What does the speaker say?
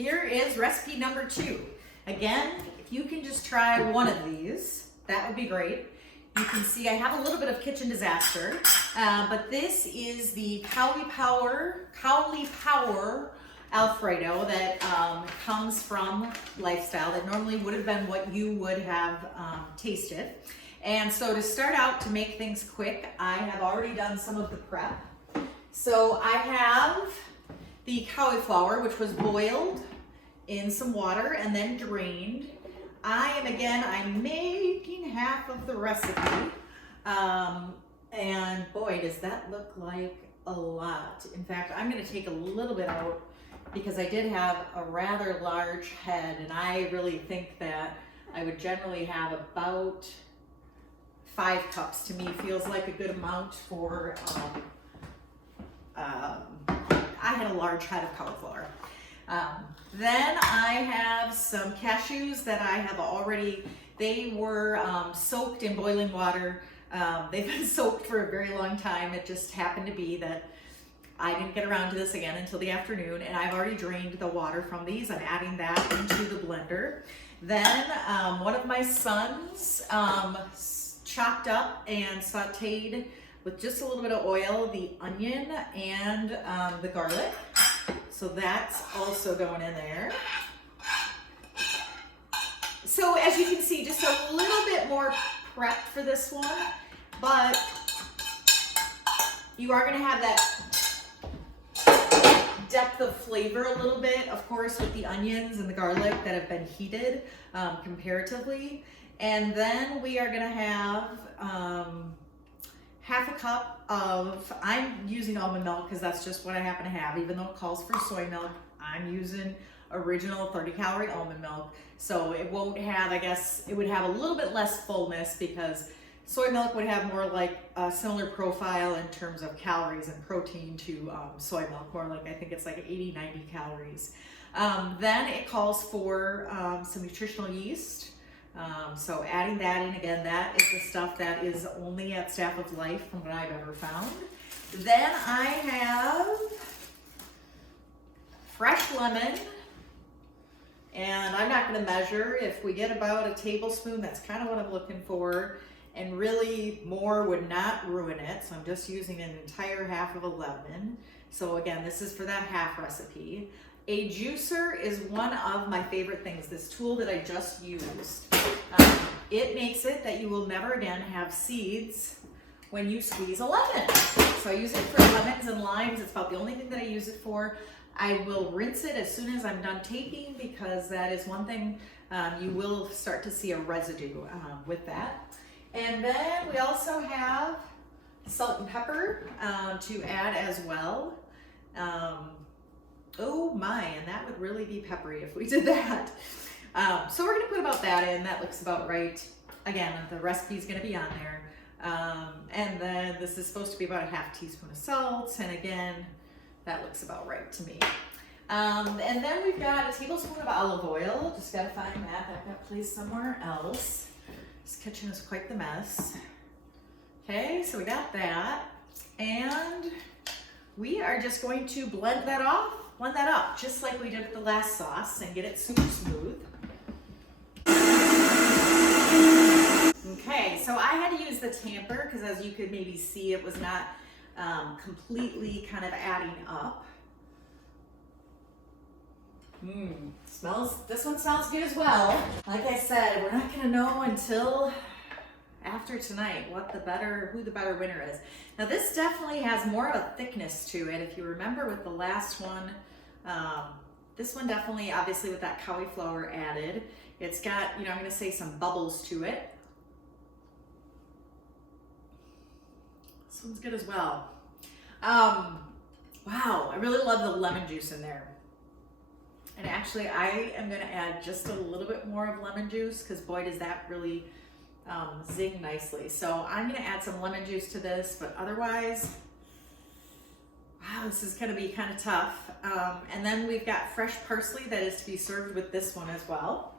here is recipe number 2. Again, if you can just try one of these, that would be great. You can see I have a little bit of kitchen disaster, but this is the Caulipower Alfredo that comes from Lifestyle, that normally would have been what you would have tasted. And so to start out, to make things quick, I have already done some of the prep. So I have the cauliflower, which was boiled in some water and then drained. I'm making half of the recipe. And boy, does that look like a lot. In fact, I'm gonna take a little bit out because I did have a rather large head, and I really think that I would generally have about 5 cups. To me feels like a good amount for, I had a large head of cauliflower. Then I have some cashews that I have already, they were soaked in boiling water. They've been soaked for a very long time. It just happened to be that I didn't get around to this again until the afternoon, and I've already drained the water from these. I'm adding that into the blender. Then one of my sons chopped up and sauteed with just a little bit of oil the onion and the garlic. So that's also going in there. So as you can see, just a little bit more prep for this one, but you are gonna have that depth of flavor a little bit, of course, with the onions and the garlic that have been heated comparatively. And then we are gonna have half a cup of, I'm using almond milk because that's just what I happen to have. Even though it calls for soy milk, I'm using original 30-calorie almond milk. So it won't have, I guess, it would have a little bit less fullness because soy milk would have more like a similar profile in terms of calories and protein to soy milk, more like, I think it's like 80, 90 calories. Then it calls for some nutritional yeast. So adding that in, again, that is the stuff that is only at Staff of Life from what I've ever found. Then I have fresh lemon, and I'm not going to measure. If we get about a tablespoon, that's kind of what I'm looking for, and really more would not ruin it. So I'm just using an entire half of a lemon. So again, this is for that half recipe. A juicer is one of my favorite things, this tool that I just used. It makes it that you will never again have seeds when you squeeze a lemon. So I use it for lemons and limes. It's about the only thing that I use it for. I will rinse it as soon as I'm done taping because that is one thing you will start to see a residue with that. And then we also have salt and pepper to add as well. Oh my, and that would really be peppery if we did that. So we're gonna put about that in. That looks about right. Again, the recipe is gonna be on there. And then this is supposed to be about a half teaspoon of salt. And again, that looks about right to me. And then we've got a tablespoon of olive oil. Just gotta find that. That got placed somewhere else. This kitchen is quite the mess. Okay, so we got that. And we are just going to blend that up, just like we did with the last sauce, and get it super smooth. Okay, so I had to use the tamper because, as you could maybe see, it was not completely kind of adding up. This one smells good as well. Like I said, we're not gonna know until after tonight who the better winner is. Now this definitely has more of a thickness to it. If you remember with the last one, this one definitely, obviously with that cauliflower added, it's got, I'm gonna say some bubbles to it. This one's good as well. Wow, I really love the lemon juice in there. And actually I am gonna add just a little bit more of lemon juice because boy does that really zing nicely. So I'm gonna add some lemon juice to this, but otherwise, wow, this is gonna be kind of tough. And then we've got fresh parsley that is to be served with this one as well.